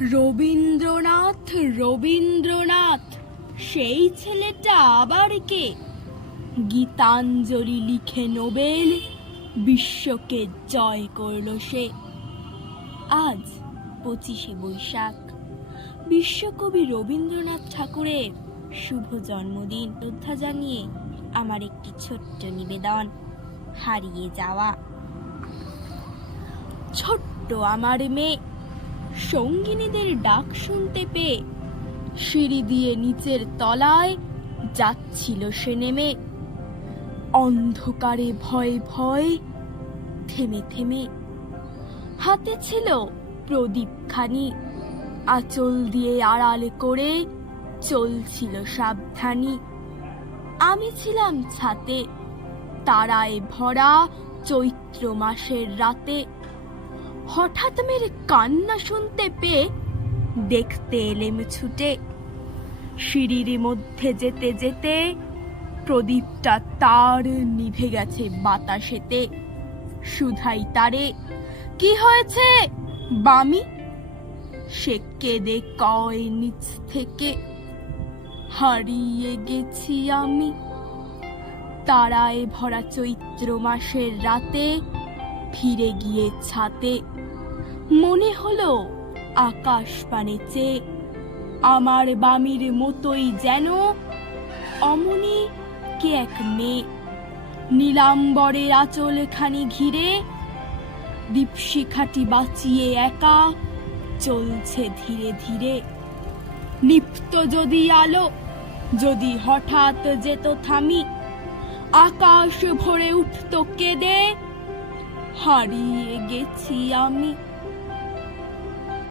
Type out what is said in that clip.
রবীন্দ্রনাথ, রবীন্দ্রনাথ, সেই ছেলেটা আবার কে? গীতাঞ্জলি লিখে নোবেল বিশ্বকে জয় করল সে। আজ 25শে বৈশাখ, বিশ্বকবি রবীন্দ্রনাথ ঠাকুরের শুভ জন্মদিন। শ্রদ্ধা জানিয়ে আমার একটি ছোট্ট নিবেদন, হারিয়ে যাওয়া। ছোট্ট আমার মেয়ে সঙ্গিনীদের ডাক শুনতে পেয়ে সিঁড়ি দিয়ে নিচের তলায় যাচ্ছিল সে নেমে। অন্ধকারে ভয়ে ভয়ে থেমে থেমে, হাতে ছিল প্রদীপখানি, আঁচল দিয়ে আড়াল করে চলছিল সাবধানী। আমি ছিলাম ছাতে, তারায় ভরা চৈত্র মাসের রাতে। হঠাৎ মেরে কান্না শুনতে পেয়ে দেখতে এলেম ছুটে। সিঁড়ির মধ্যে যেতে যেতে প্রদীপটা তার নিভে গেছে বাতাসেতে। সুধাই তারে, কি হয়েছে বামি? সে কেঁদে কয় নিচ থেকে, হারিয়ে গেছি আমি। তারায় ভরা চৈত্র মাসের রাতে ফিরে গিয়ে ছাতে, মনে হলো আকাশ পানে চেয়ে আমার বামির মতোই যেন অমনি কে এক মেয়ে। নীলাম্বরের আঁচলখানি ঘিরে দীপশিখাটি বাঁচিয়ে একা চলছে ধীরে ধীরে। নিপ্ত যদি আলো, যদি হঠাৎ যেত থামি, আকাশ ভরে উঠত কেঁদে, হারিয়ে গেছি আমি।